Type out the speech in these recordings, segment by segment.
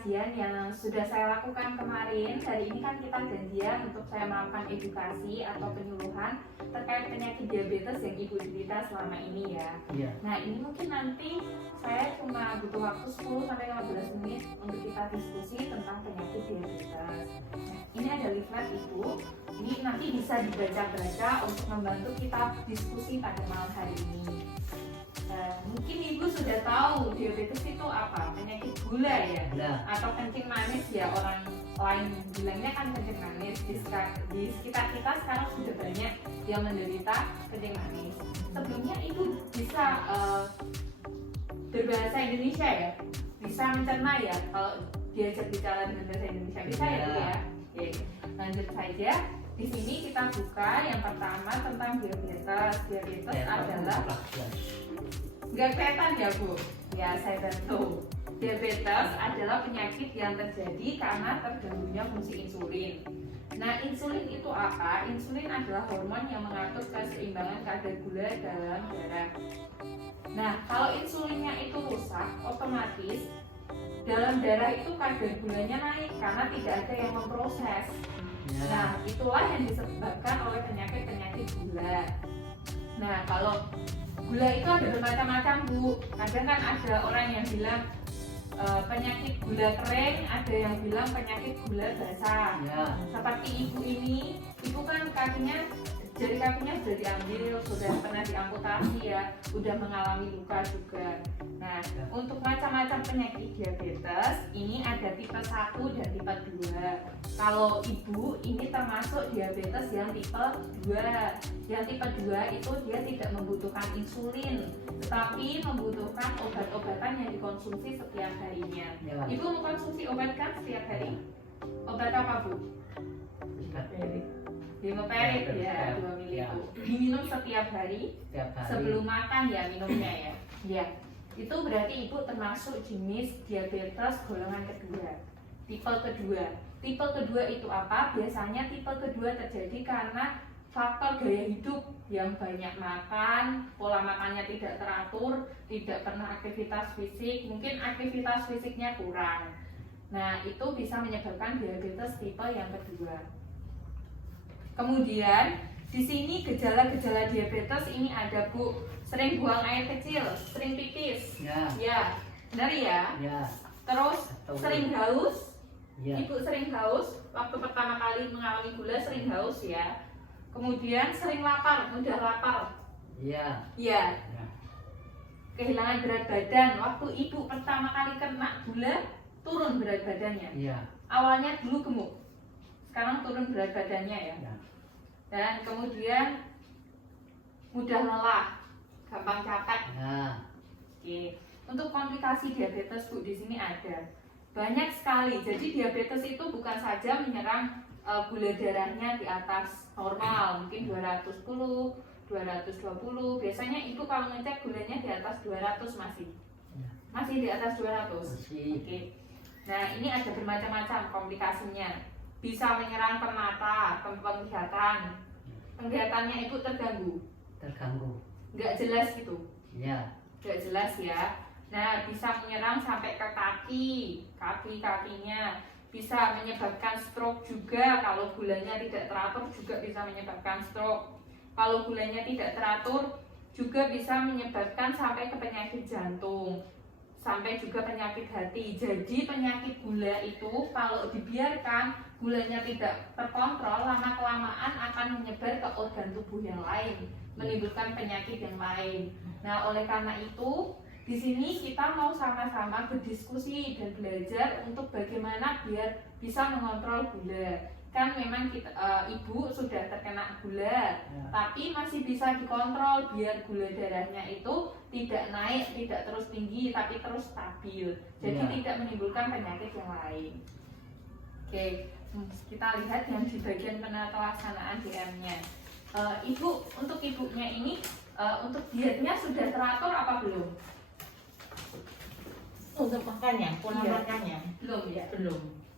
kajian yang sudah saya lakukan kemarin. Hari ini kan kita janjian untuk saya melakukan edukasi atau penyuluhan terkait penyakit diabetes yang Ibu derita selama ini ya. Nah ini mungkin nanti saya cuma butuh waktu 10-15 menit untuk kita diskusi tentang penyakit diabetes. Nah, ini ada leaflet Ibu. Ini nanti bisa dibaca-baca untuk membantu kita diskusi pada malam hari ini. Mungkin Ibu sudah tahu diabetes itu apa? Penyakit gula ya? Atau kencing manis ya, orang lain bilangnya kan kencing manis. Di sekitar kita sekarang sudah banyak yang menderita kencing manis. Sebelumnya Ibu bisa berbahasa Indonesia ya? Bisa mencerna ya kalau diajak bicara dengan bahasa Indonesia? Bisa ya Bu ya? Oke, lanjut saja. Di sini kita buka yang pertama tentang diabetes. Diabetes adalah nggak kelihatan ya Bu? Ya saya bantu. Diabetes adalah penyakit yang terjadi karena terganggunya fungsi insulin. Nah insulin itu apa? Insulin adalah hormon yang mengatur keseimbangan kadar gula dalam darah. Nah kalau insulinnya itu rusak, otomatis dalam darah itu kadar gulanya naik karena tidak ada yang memproses. Nah itulah yang disebabkan oleh penyakit-penyakit gula. Nah kalau gula itu ada bermacam-macam Bu. Kadang kan ada orang yang bilang penyakit gula kering, ada yang bilang penyakit gula basah. Seperti Ibu ini, Ibu kan jari kakinya sudah diambil, sudah pernah diamputasi ya, sudah mengalami luka juga. Nah, untuk macam-macam penyakit diabetes, ini ada tipe 1 dan tipe 2. Kalau Ibu ini termasuk diabetes yang tipe 2. Yang tipe 2 itu dia tidak membutuhkan insulin, tetapi membutuhkan obat-obatan yang dikonsumsi setiap harinya. Ibu mengkonsumsi obat kan setiap hari? Obat apa Bu? Hemoperit ya, 2 mili diminum setiap hari, sebelum makan ya minumnya ya. Ya, itu berarti Ibu termasuk jenis diabetes golongan kedua, tipe kedua. Tipe kedua itu apa? Biasanya tipe kedua terjadi karena faktor gaya hidup yang banyak makan, pola makannya tidak teratur, tidak pernah aktivitas fisik, mungkin aktivitas fisiknya kurang. Nah, itu bisa menyebabkan diabetes tipe yang kedua. Kemudian di sini gejala-gejala diabetes ini ada Bu, sering buang air kecil, sering pipis, ya, benar ya. Terus sering haus, Ibu sering haus, waktu pertama kali mengalami gula sering haus ya. Kemudian sering lapar, mudah lapar, ya. Kehilangan berat badan, waktu Ibu pertama kali kena gula turun berat badannya. Awalnya dulu gemuk, sekarang turun berat badannya ya. Dan kemudian mudah lelah, gampang capek. Oke. Untuk komplikasi diabetes Bu di sini ada banyak sekali. Jadi diabetes itu bukan saja menyerang gula darahnya di atas normal, mungkin 210, 220. Biasanya Ibu kalau ngecek gulanya di atas 200 masih di atas 200. Oke. Nah ini ada bermacam-macam komplikasinya. Bisa menyerang permata, penglihatan. Penglihatannya Ibu terganggu. Nggak jelas gitu. Nggak jelas ya. Nah, bisa menyerang sampai ke kakinya. Bisa menyebabkan stroke juga. Kalau gulanya tidak teratur juga bisa menyebabkan stroke. Kalau gulanya tidak teratur juga bisa menyebabkan sampai ke penyakit jantung, sampai juga penyakit hati. Jadi penyakit gula itu kalau dibiarkan gulanya tidak terkontrol, lama-kelamaan akan menyebar ke organ tubuh yang lain, menimbulkan penyakit yang lain. Nah, oleh karena itu, di sini kita mau sama-sama berdiskusi dan belajar untuk bagaimana biar bisa mengontrol gula. Kan memang Ibu sudah terkena gula, tapi masih bisa dikontrol biar gula darahnya itu tidak naik, tidak terus tinggi, tapi terus stabil. Jadi tidak menimbulkan penyakit yang lain. Oke, kita lihat yang di bagian penelaksanaan DM-nya. Ibu, untuk Ibunya ini, untuk dietnya sudah teratur apa belum? Untuk makannya, pola makannya Belum ya?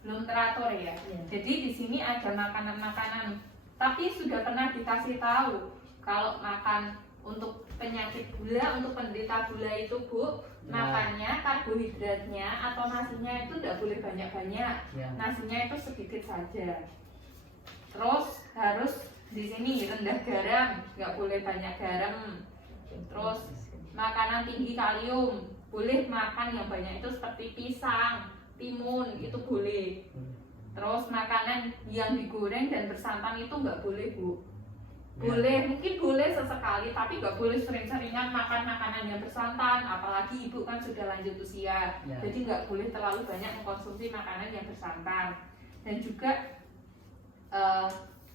belum Teratur ya. Jadi di sini ada makanan-makanan, tapi sudah pernah dikasih tahu kalau makan untuk penyakit gula, untuk penderita gula itu Bu, Ya. makanya karbohidratnya atau nasinya itu tidak boleh banyak-banyak. Ya. Nasinya itu sedikit saja. Terus harus di sini rendah garam, nggak boleh banyak garam. Terus makanan tinggi kalium, boleh makan yang banyak itu seperti pisang, timun itu boleh. Terus makanan yang digoreng dan bersantan itu nggak boleh Bu. Boleh, mungkin boleh sesekali, tapi nggak boleh sering-seringan makan makanan yang bersantan. Apalagi ibu kan sudah lanjut usia, Ya. jadi nggak boleh terlalu banyak mengkonsumsi makanan yang bersantan. Dan juga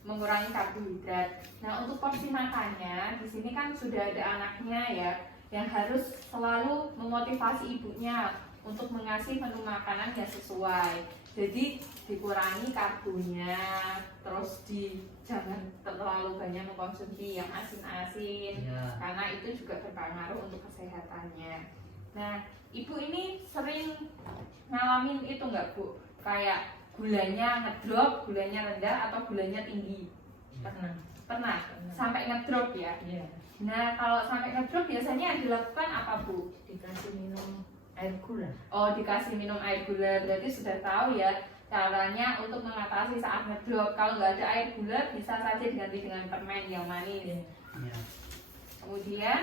mengurangi karbohidrat. Nah, untuk porsi makannya, di sini kan sudah ada anaknya ya, yang harus selalu memotivasi ibunya untuk mengasih menu makanan yang sesuai. Jadi dikurangi karbonya, terus jangan terlalu banyak mengkonsumsi yang asin-asin, Ya. karena itu juga berpengaruh untuk kesehatannya. Nah, ibu ini sering ngalamin itu nggak Bu? Kayak gulanya ngedrop, gulanya rendah, atau gulanya tinggi? Pernah. Pernah? Sampai ngedrop ya? Iya. Nah, kalau sampai ngedrop biasanya yang dilakukan apa Bu? Dikasih minum air gula. Oh, dikasih minum air gula, berarti sudah tahu ya caranya untuk mengatasi saat ngedrop. Kalau nggak ada air gula, bisa saja diganti dengan permen yang manis. Iya. Ya. Kemudian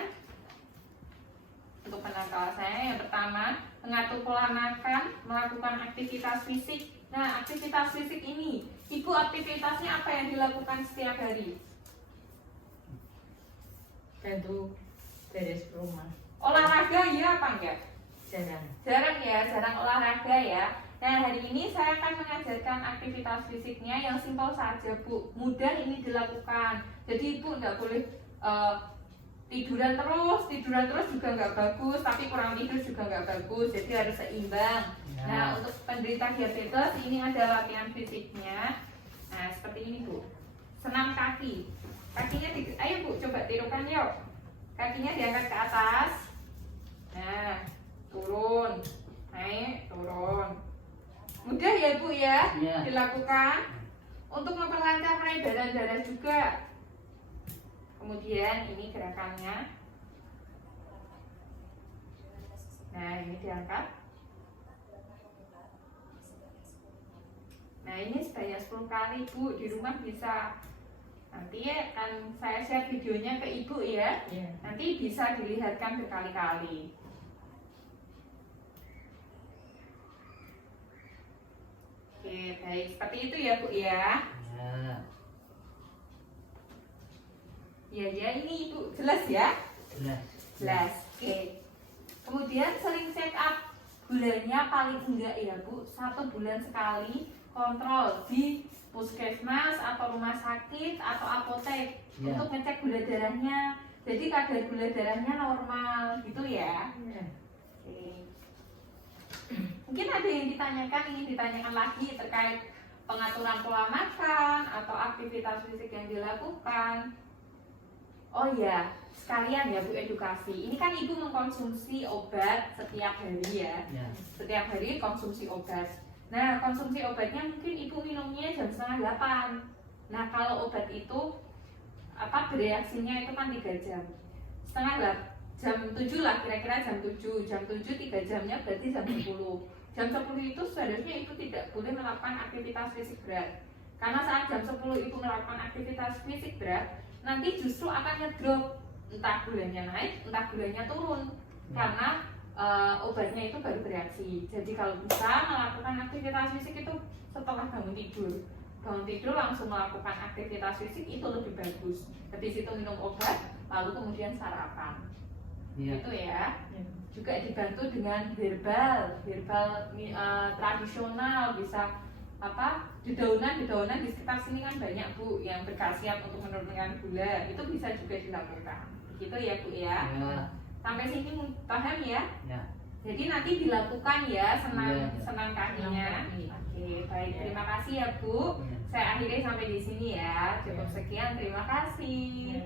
untuk penakalannya yang pertama, mengatur pola makan, melakukan aktivitas fisik. Nah, aktivitas fisik ini, ibu aktivitasnya apa yang dilakukan setiap hari? Bantu beres rumah. Olahraga ya apa enggak? Jarang. Jarang ya, jarang olahraga ya. Nah, hari ini saya akan mengajarkan aktivitas fisiknya yang simpel saja Bu, mudah ini dilakukan. Jadi ibu nggak boleh tiduran terus juga nggak bagus, tapi kurang tidur juga nggak bagus, jadi harus seimbang. Ya. Nah, untuk penderita diabetes ini ada latihan fisiknya. Nah, seperti ini Bu, senam kaki. Kakinya ayo Bu, coba tirukan yuk. Kakinya diangkat ke atas. Nah, turun, naik, turun. Mudah ya Bu ya, Ya. dilakukan. Untuk memperlancar peredaran darah juga. Kemudian ini gerakannya. Nah, ini diangkat. Nah, ini sebanyak 10 kali Bu, di rumah bisa. Nanti akan saya share videonya ke Ibu ya. Iya. Nanti bisa dilihatkan berkali-kali. Oke, baik. Seperti itu ya Bu ya. Ya. Ya, ini Ibu jelas ya? Jelas. Jelas. Oke. Kemudian sering check up gulanya paling enggak ya Bu, 1 bulan sekali kontrol di puskesmas atau rumah sakit atau apotek Ya. untuk ngecek gula darahnya. Jadi kadar gula darahnya normal gitu ya. Iya. Oke. Mungkin ada yang ingin ditanyakan lagi terkait pengaturan pola makan atau aktivitas fisik yang dilakukan. Oh ya, sekalian ya Bu edukasi. Ini kan Ibu mengkonsumsi obat setiap hari ya. Ya. Setiap hari konsumsi obat. Nah, konsumsi obatnya mungkin Ibu minumnya jam setengah 8. Nah, kalau obat itu bereaksinya itu kan 3 jam. Jam 7 lah, kira-kira jam 7. Jam 7 3 jamnya berarti jam 10. Jam 10 itu seharusnya Ibu tidak boleh melakukan aktivitas fisik berat. Karena saat jam 10 Ibu melakukan aktivitas fisik berat, nanti justru akan ngedrop, entah gulanya naik, entah gulanya turun, karena obatnya itu baru bereaksi. Jadi kalau bisa melakukan aktivitas fisik itu setelah bangun tidur langsung melakukan aktivitas fisik itu lebih bagus. Habis itu minum obat, lalu kemudian sarapan. Ya. Itu ya. Iya. Juga dibantu dengan herbal tradisional, bisa dedaunan di sekitar sini kan banyak Bu yang berkhasiat untuk menurunkan gula, itu bisa juga dilakukan. Begitu ya Bu ya. Ya. Sampai sini paham ya? Ya. Jadi nanti dilakukan ya senam Iya. senam kakinya. Senam kaki. Oke, baik. Iya. Terima kasih ya Bu. Ya. Saya akhiri sampai di sini ya. Cukup Iya. sekian. Terima kasih. Iya.